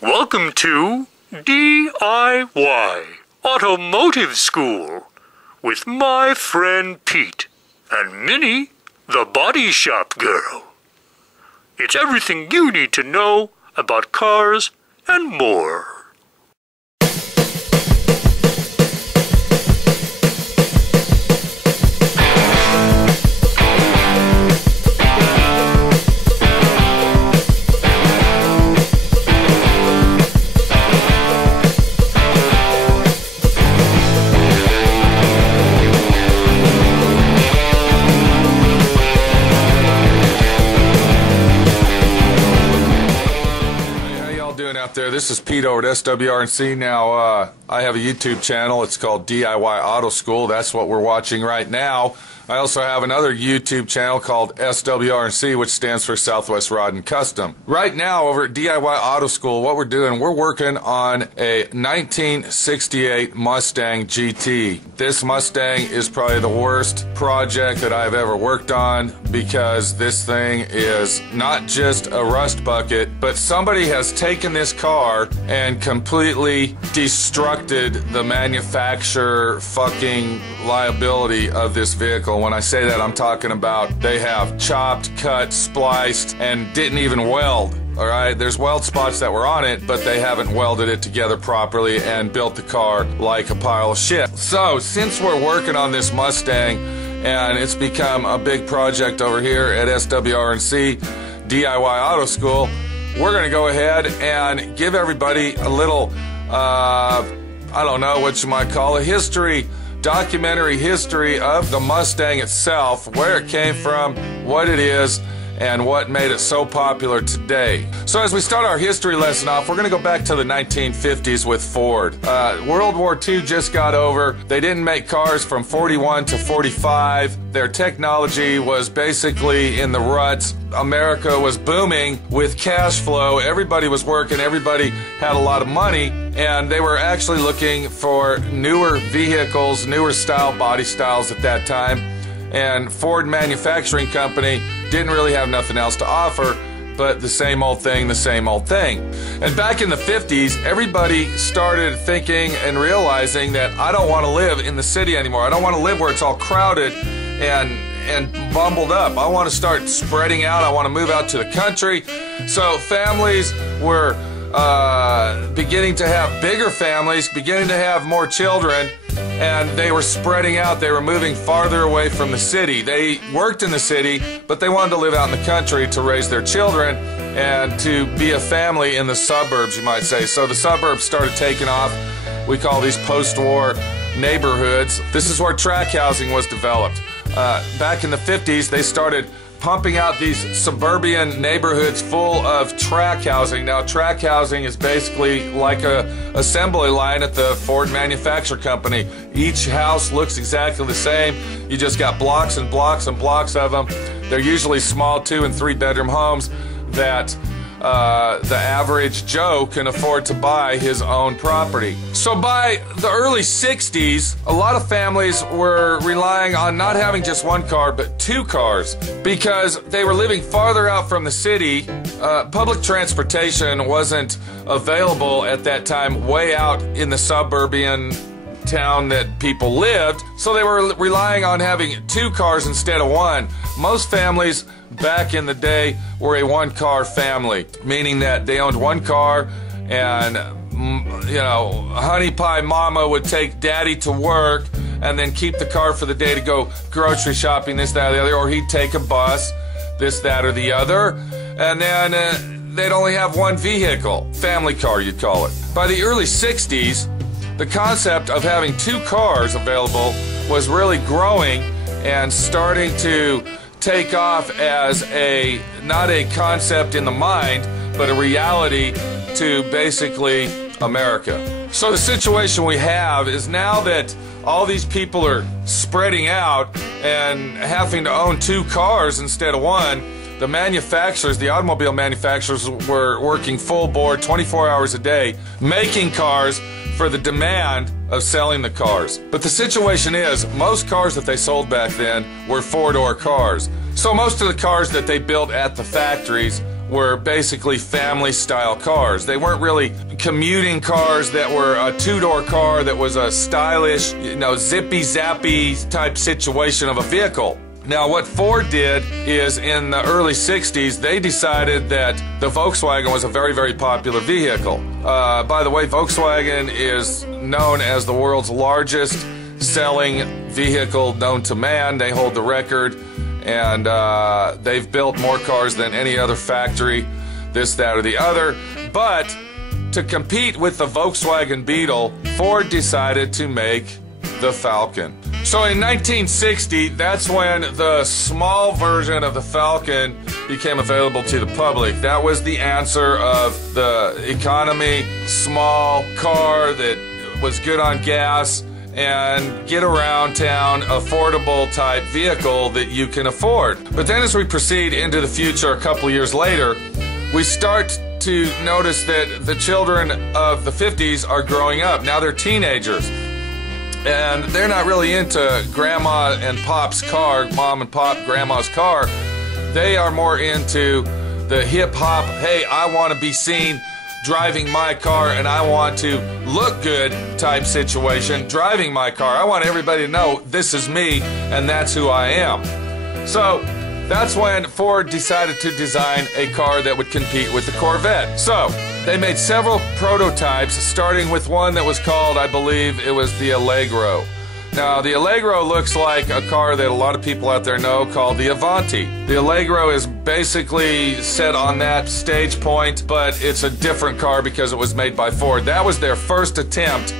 Welcome to D.I.Y. Automotive School with my friend Pete and Minnie, the body shop girl. It's everything you need to know about cars and more. There, this is Pete over at SWRC. Now, I have a YouTube channel. It's called D.I.Y. Auto School. That's what we're watching right now. I also have another YouTube channel called SWRC, which stands for Southwest Rod and Custom. Right now, over at D.I.Y. Auto School, what we're doing, we're working on a 1968 Mustang GT. This Mustang is probably the worst project that I've ever worked on because this thing is not just a rust bucket, but somebody has taken this car and completely destructed the manufacturer fucking liability of this vehicle. When I say that, I'm talking about they have chopped, cut, spliced, and didn't even weld. Alright, there's weld spots that were on it, but they haven't welded it together properly and built the car like a pile of shit. So, since we're working on this Mustang, and it's become a big project over here at SWRC, D.I.Y. Auto School, we're going to go ahead and give everybody a little, I don't know what you might call it, documentary history of the Mustang itself, where it came from, what it is, and what made it so popular today. So as we start our history lesson off, we're going to go back to the 1950s with Ford. World War II just got over. They didn't make cars from 41 to 45. Their technology was basically in the ruts. America was booming with cash flow. Everybody was working. Everybody had a lot of money. And they were actually looking for newer vehicles, newer style body styles at that time. And Ford Manufacturing Company didn't really have nothing else to offer but the same old thing, the same old thing. And back in the 50s, everybody started thinking and realizing that I don't want to live in the city anymore. I don't want to live where it's all crowded and bumbled up. I want to start spreading out. I want to move out to the country. So families were beginning to have bigger families, beginning to have more children, and they were spreading out. They were moving farther away from the city. They worked in the city, but they wanted to live out in the country to raise their children and to be a family in the suburbs, you might say. So the suburbs started taking off. We call these post-war neighborhoods. This is where tract housing was developed. Back in the 50s, they started pumping out these suburban neighborhoods full of tract housing. Now, tract housing is basically like a assembly line at the Ford Manufacturing Company. Each house looks exactly the same. You just got blocks and blocks and blocks of them. They're usually small 2- and 3-bedroom homes that the average Joe can afford to buy his own property. So by the early 60s, a lot of families were relying on not having just one car, but 2 cars, because they were living farther out from the city. Public transportation wasn't available at that time way out in the suburban town that people lived, so they were relying on having 2 cars instead of 1. Most families back in the day were a 1-car family, meaning that they owned 1 car, and you know, honey pie mama would take daddy to work and then keep the car for the day to go grocery shopping, this, that, or the other, or he'd take a bus, this, that, or the other, and then they'd only have 1 vehicle, family car you'd call it. By the early 60s, the concept of having 2 cars available was really growing and starting to take off as not a concept in the mind, but a reality to basically America. So the situation we have is now that all these people are spreading out and having to own 2 cars instead of 1, the manufacturers, the automobile manufacturers, were working full board 24 hours a day, making cars for the demand of selling the cars. But the situation is, most cars that they sold back then were 4-door cars. So most of the cars that they built at the factories were basically family-style cars. They weren't really commuting cars that were a two-door car that was a stylish, zippy-zappy type situation of a vehicle. Now, what Ford did is in the early 60s, they decided that the Volkswagen was a very, very popular vehicle. By the way, Volkswagen is known as the world's largest selling vehicle known to man. They hold the record, and they've built more cars than any other factory, this, that, or the other. But to compete with the Volkswagen Beetle, Ford decided to make the Falcon. So in 1960, that's when the small version of the Falcon became available to the public. That was the answer of the economy, small car that was good on gas and get around town, affordable type vehicle that you can afford. But then as we proceed into the future a couple years later, we start to notice that the children of the 50s are growing up. Now they're teenagers. And they're not really into grandma and pop's car, mom and pop, grandma's car. They are more into the hip hop, hey, I want to be seen driving my car and I want to look good type situation driving my car. I want everybody to know this is me and that's who I am. So that's when Ford decided to design a car that would compete with the Corvette. So they made several prototypes, starting with one that was called, I believe it was the Allegro. Now, the Allegro looks like a car that a lot of people out there know called the Avanti. The Allegro is basically set on that stage point, but it's a different car because it was made by Ford. That was their first attempt.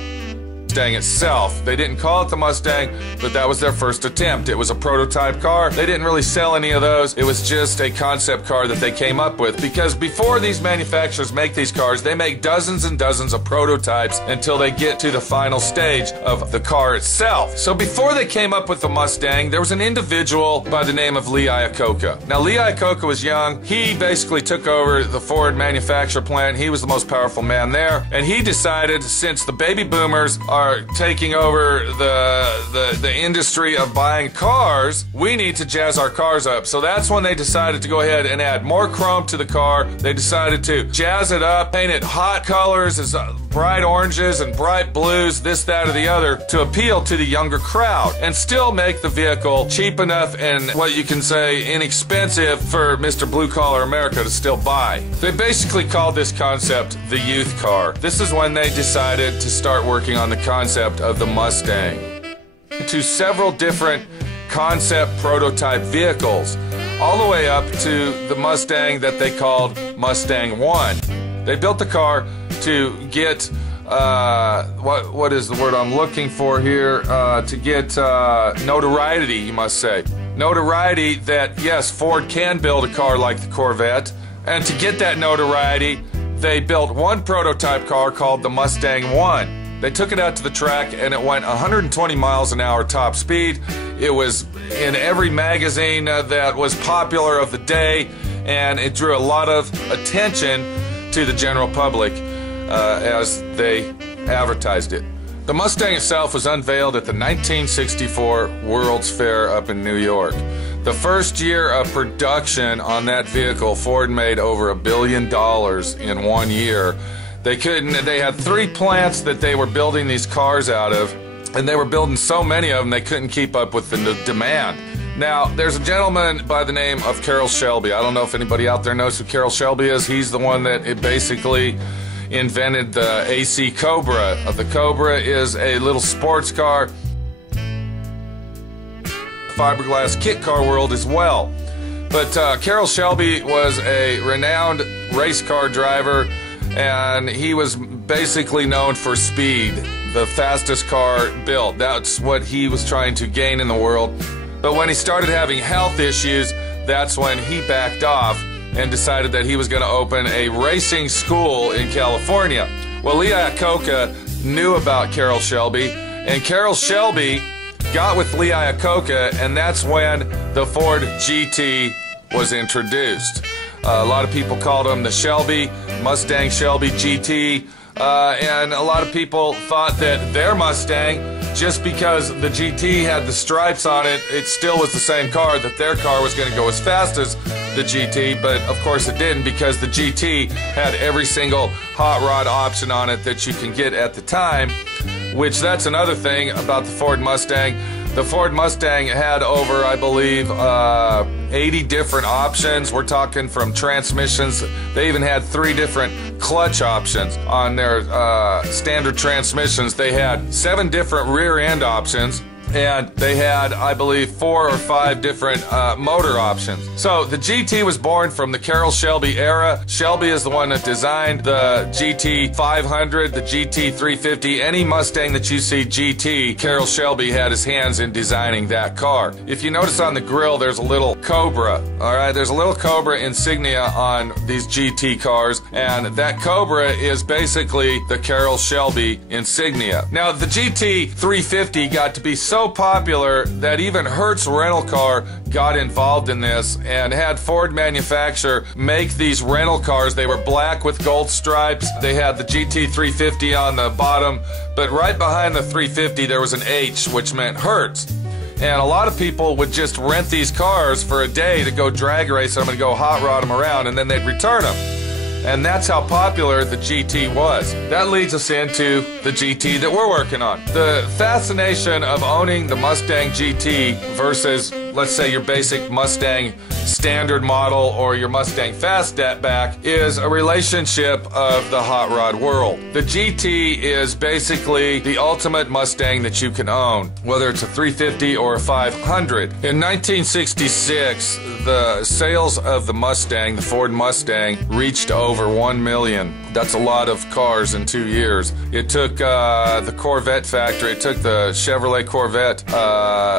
Mustang itself. They didn't call it the Mustang, but that was their first attempt. It was a prototype car. They didn't really sell any of those. It was just a concept car that they came up with, because before these manufacturers make these cars, they make dozens and dozens of prototypes until they get to the final stage of the car itself. So before they came up with the Mustang, there was an individual by the name of Lee Iacocca. Now, Lee Iacocca was young. He basically took over the Ford manufacture plant. He was the most powerful man there, and he decided, since the baby boomers are taking over the industry of buying cars, we need to jazz our cars up. So that's when they decided to go ahead and add more chrome to the car. They decided to jazz it up, paint it hot colors, as bright oranges and bright blues, this, that, or the other, to appeal to the younger crowd, and still make the vehicle cheap enough and what you can say inexpensive for Mr. Blue Collar America to still buy. They basically called this concept the youth car. This is when they decided to start working on the concept of the Mustang. To several different concept prototype vehicles, all the way up to the Mustang that they called Mustang 1. They built the car to get what is the word I'm looking for here? To get notoriety, you must say. Notoriety that, yes, Ford can build a car like the Corvette, and to get that notoriety, they built one prototype car called the Mustang 1. They took it out to the track and it went 120 miles an hour top speed. It was in every magazine that was popular of the day, and it drew a lot of attention to the general public as they advertised it. The Mustang itself was unveiled at the 1964 World's Fair up in New York. The first year of production on that vehicle, Ford made over $1 billion in 1 year. They had 3 plants that they were building these cars out of, and they were building so many of them they couldn't keep up with the demand. Now, there's a gentleman by the name of Carroll Shelby. I don't know if anybody out there knows who Carroll Shelby is. He's the one that basically invented the AC Cobra. The Cobra is a little sports car, fiberglass kit car world as well. But Carroll Shelby was a renowned race car driver, and he was basically known for speed, the fastest car built. That's what he was trying to gain in the world. But when he started having health issues, that's when he backed off and decided that he was going to open a racing school in California. Well, Lee Iacocca knew about Carroll Shelby, and Carroll Shelby got with Lee Iacocca, and that's when the Ford GT was introduced. A lot of people called him the Shelby, Mustang Shelby GT, and a lot of people thought that their Mustang just because the GT had the stripes on it, it still was the same car, that their car was going to go as fast as the GT, but of course it didn't, because the GT had every single hot rod option on it that you can get at the time, which that's another thing about the Ford Mustang. The Ford Mustang had over, I believe, 80 different options. We're talking from transmissions. They even had 3 different clutch options on their standard transmissions. They had 7 different rear end options, and they had, I believe, 4 or 5 different motor options. So the GT was born from the Carroll Shelby era. Shelby is the one that designed the GT 500, the GT 350, any Mustang that you see GT, Carroll Shelby had his hands in designing that car. If you notice on the grill, there's a little Cobra, all right? There's a little Cobra insignia on these GT cars, and that Cobra is basically the Carroll Shelby insignia. Now, the GT 350 got to be so popular that even Hertz Rental Car got involved in this and had Ford manufacture make these rental cars. They were black with gold stripes. They had the GT 350 on the bottom, but right behind the 350 there was an H, which meant Hertz. And a lot of people would just rent these cars for a day to go drag race them and go hot rod them around, and then they'd return them. And that's how popular the GT was. That leads us into the GT that we're working on. The fascination of owning the Mustang GT versus, let's say, your basic Mustang standard model or your Mustang Fastback is a relationship of the hot rod world. The GT is basically the ultimate Mustang that you can own, whether it's a 350 or a 500. In 1966, the sales of the Mustang, the Ford Mustang, reached over 1 million. That's a lot of cars in 2 years. It took the Corvette factory, it took the Chevrolet Corvette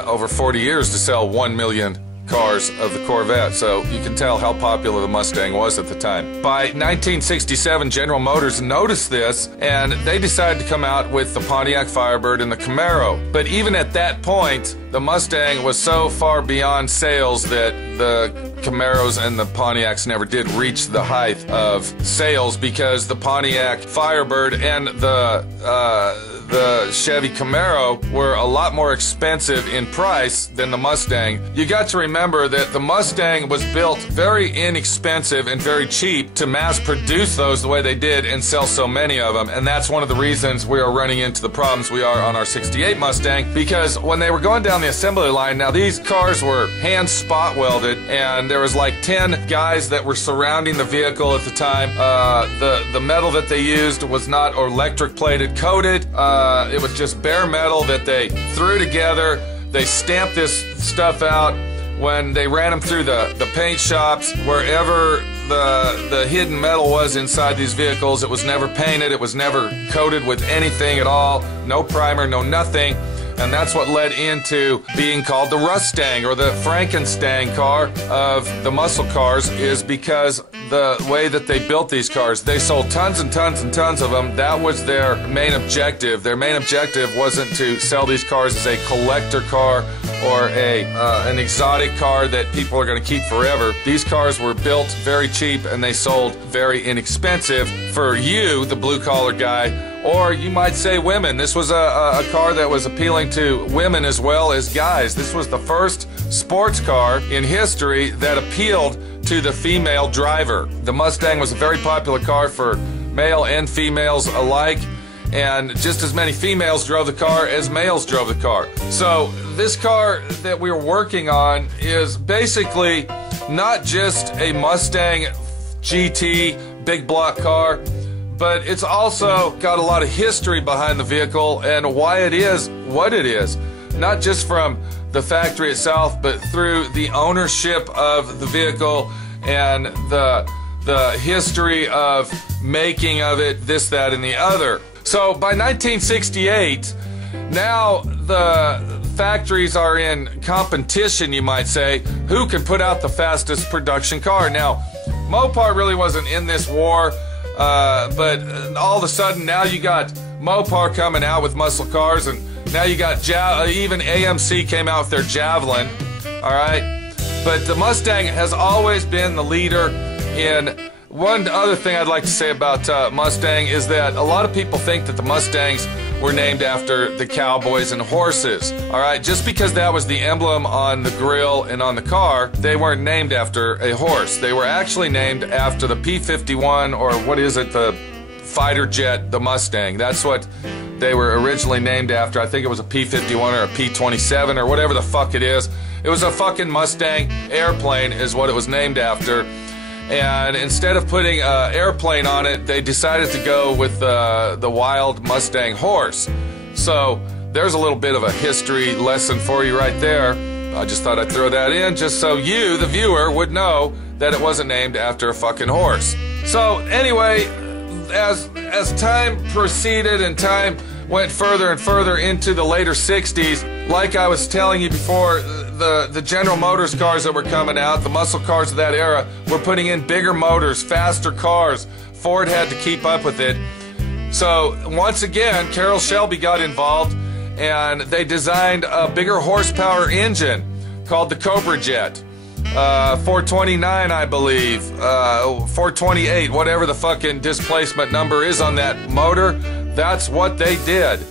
over 40 years to sell 1 million cars of the Corvette, so you can tell how popular the Mustang was at the time. By 1967, General Motors noticed this, and they decided to come out with the Pontiac Firebird and the Camaro. But even at that point, the Mustang was so far beyond sales that the Camaros and the Pontiacs never did reach the height of sales, because the Pontiac Firebird and the Chevy Camaro were a lot more expensive in price than the Mustang. You got to remember that the Mustang was built very inexpensive and very cheap to mass produce those the way they did and sell so many of them, and that's one of the reasons we are running into the problems we are on our 68 Mustang, because when they were going down the assembly line, now these cars were hand spot welded, and there was like 10 guys that were surrounding the vehicle at the time. The metal that they used was not electric plated coated. It was just bare metal that they threw together. They stamped this stuff out. When they ran them through the paint shops, wherever the hidden metal was inside these vehicles, it was never painted, it was never coated with anything at all, no primer, no nothing. And that's what led into being called the Rustang, or the Frankenstein car of the muscle cars, is because the way that they built these cars. They sold tons and tons and tons of them. That was their main objective. Their main objective wasn't to sell these cars as a collector car or an exotic car that people are going to keep forever. These cars were built very cheap and they sold very inexpensive for you, the blue-collar guy, or you might say women. This was a car that was appealing to women as well as guys. This was the first sports car in history that appealed to the female driver. The Mustang was a very popular car for male and females alike, and just as many females drove the car as males drove the car. So this car that we were working on is basically not just a Mustang GT big block car, but it's also got a lot of history behind the vehicle and why it is what it is. Not just from the factory itself, but through the ownership of the vehicle and the history of making of it, this, that, and the other. So by 1968, now the factories are in competition, you might say, who can put out the fastest production car. Now, Mopar really wasn't in this war, but all of a sudden now you got Mopar coming out with muscle cars, and now you got even AMC came out with their Javelin, all right? But the Mustang has always been the leader in. One other thing I'd like to say about Mustang is that a lot of people think that the Mustangs were named after the cowboys and horses. All right, just because that was the emblem on the grill and on the car, they weren't named after a horse. They were actually named after the P-51, or what is it, the fighter jet, the Mustang. That's what they were originally named after. I think it was a P-51 or a P-27 or whatever the fuck it is. It was a fucking Mustang airplane is what it was named after. And instead of putting an airplane on it, they decided to go with the wild Mustang horse. So there's a little bit of a history lesson for you right there. I just thought I'd throw that in just so you, the viewer, would know that it wasn't named after a fucking horse. So anyway, as time proceeded and time went further and further into the later 60s, like I was telling you before, the General Motors cars that were coming out, the muscle cars of that era, were putting in bigger motors, faster cars. Ford had to keep up with it. So once again, Carroll Shelby got involved, and they designed a bigger horsepower engine called the Cobra Jet. 429, I believe, 428, whatever the fucking displacement number is on that motor, that's what they did.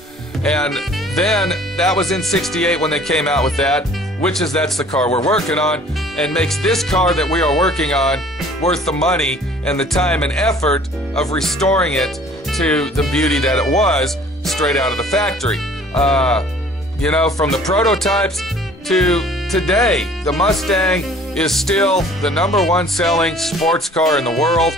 And then that was in 68 when they came out with that, that's the car we're working on, and makes this car that we are working on worth the money and the time and effort of restoring it to the beauty that it was straight out of the factory. You know, from the prototypes to today, the Mustang is still the #1 selling sports car in the world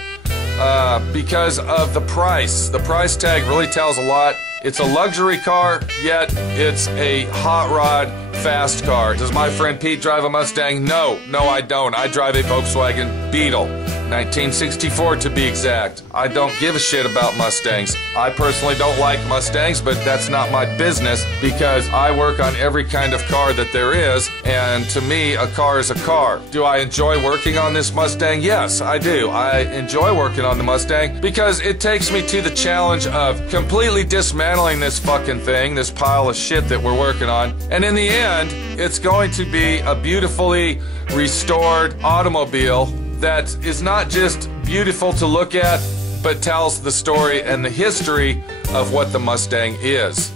because of the price. The price tag really tells a lot. It's a luxury car, yet it's a hot rod fast car. Does my friend Pete drive a Mustang? No, I don't. I drive a Volkswagen Beetle. 1964 to be exact. I don't give a shit about Mustangs. I personally don't like Mustangs, but that's not my business because I work on every kind of car that there is, and to me, a car is a car. Do I enjoy working on this Mustang? Yes, I do. I enjoy working on the Mustang because it takes me to the challenge of completely dismantling this fucking thing, this pile of shit that we're working on, and in the end, it's going to be a beautifully restored automobile that is not just beautiful to look at, but tells the story and the history of what the Mustang is.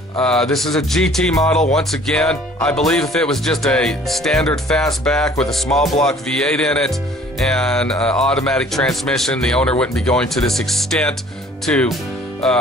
This is a GT model, once again. I believe if it was just a standard fastback with a small block V8 in it and automatic transmission, the owner wouldn't be going to this extent to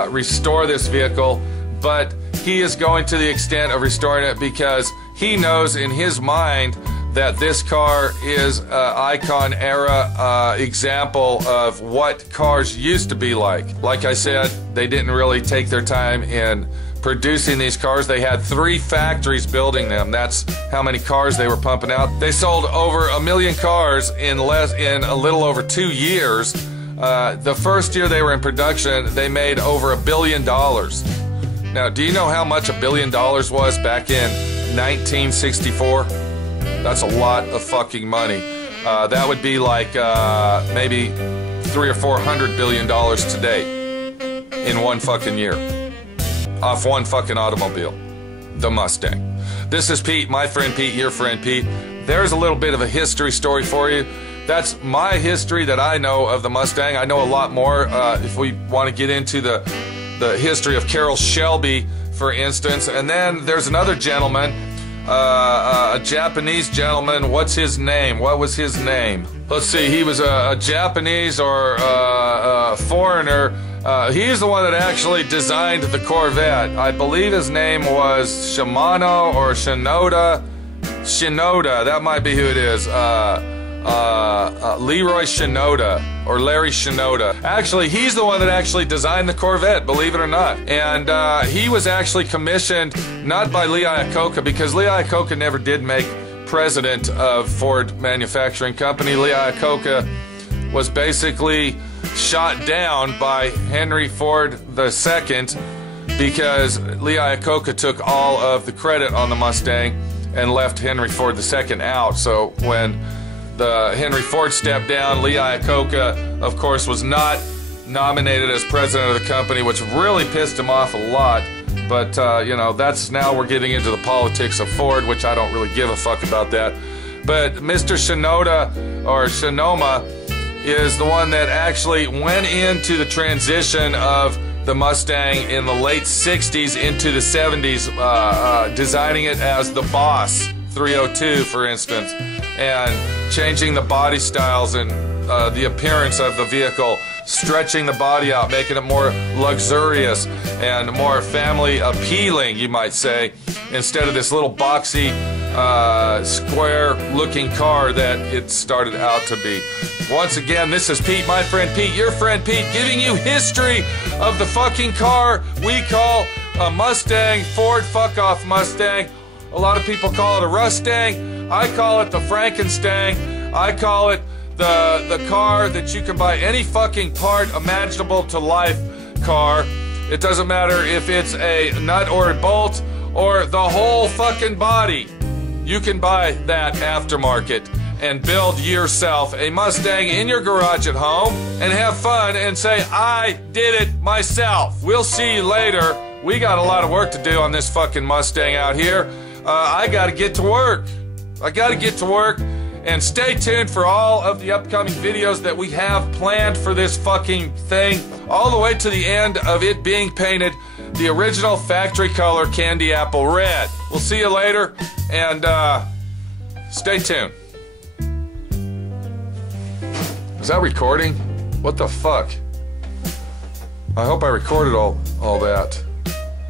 restore this vehicle, but he is going to the extent of restoring it because he knows in his mind that this car is an icon era example of what cars used to be like. Like I said, they didn't really take their time in producing these cars. They had 3 factories building them. That's how many cars they were pumping out. They sold over 1 million cars in a little over 2 years. The first year they were in production, they made over $1 billion. Now, do you know how much $1 billion was back in 1964? That's a lot of fucking money. That would be like maybe $300 or $400 billion today in one fucking year off one fucking automobile, the Mustang. This is Pete, my friend Pete, your friend Pete. There's a little bit of a history story for you. That's my history that I know of the Mustang. I know a lot more if we want to get into the history of Carroll Shelby, for instance. And then there's another gentleman, a Japanese gentleman. What's his name? What was his name? Let's see. He was a Japanese or a foreigner. He's the one that actually designed the Corvette. I believe his name was Shimano or Shinoda. Shinoda. That might be who it is. Leroy Shinoda or Larry Shinoda. Actually, he's the one that actually designed the Corvette, believe it or not. And he was actually commissioned not by Lee Iacocca, because Lee Iacocca never did make president of Ford Manufacturing Company. Lee Iacocca was basically shot down by Henry Ford II because Lee Iacocca took all of the credit on the Mustang and left Henry Ford II out. So when the Henry Ford stepped down, Lee Iacocca, of course, was not nominated as president of the company, which really pissed him off a lot. But, you know, that's now we're getting into the politics of Ford, which I don't really give a fuck about that. But Mr. Shinoda, or Shinoma, is the one that actually went into the transition of the Mustang in the late 60s into the 70s, designing it as the Boss 302, for instance, and changing the body styles and the appearance of the vehicle, stretching the body out, making it more luxurious and more family appealing, you might say, instead of this little boxy, square looking car that it started out to be. Once again, this is Pete, my friend Pete, your friend Pete, giving you history of the fucking car we call a Mustang, Ford fuck-off Mustang. A lot of people call it a Rustang. I call it the Frankenstang. I call it the car that you can buy any fucking part imaginable to life car. It doesn't matter if it's a nut or a bolt or the whole fucking body. You can buy that aftermarket and build yourself a Mustang in your garage at home and have fun and say, I did it myself. We'll see you later. We got a lot of work to do on this fucking Mustang out here. I gotta get to work. I gotta get to work. And stay tuned for all of the upcoming videos that we have planned for this fucking thing, all the way to the end of it being painted the original factory color candy apple red. We'll see you later, and stay tuned. Is that recording? What the fuck? I hope I recorded all that.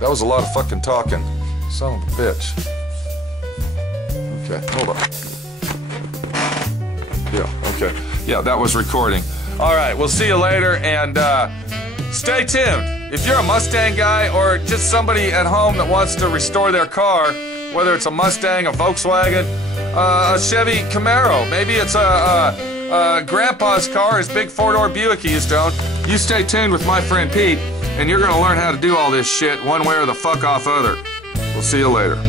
That was a lot of fucking talking. Son of a bitch. Okay, hold on. Yeah, okay. Yeah, that was recording. Alright, we'll see you later, and stay tuned. If you're a Mustang guy or just somebody at home that wants to restore their car, whether it's a Mustang, a Volkswagen, a Chevy Camaro, maybe it's a grandpa's car, his big four-door Buick he used to own, you stay tuned with my friend Pete, and you're gonna learn how to do all this shit one way or the fuck off other. We'll see you later.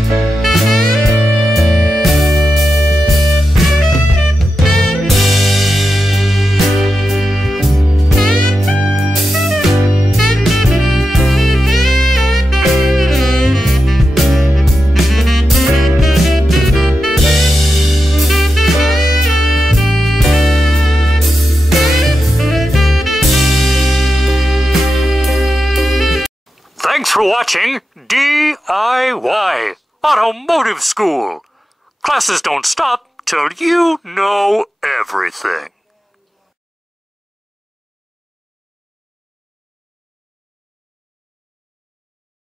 Thanks for watching D.I.Y. Automotive School. Classes don't stop till you know everything.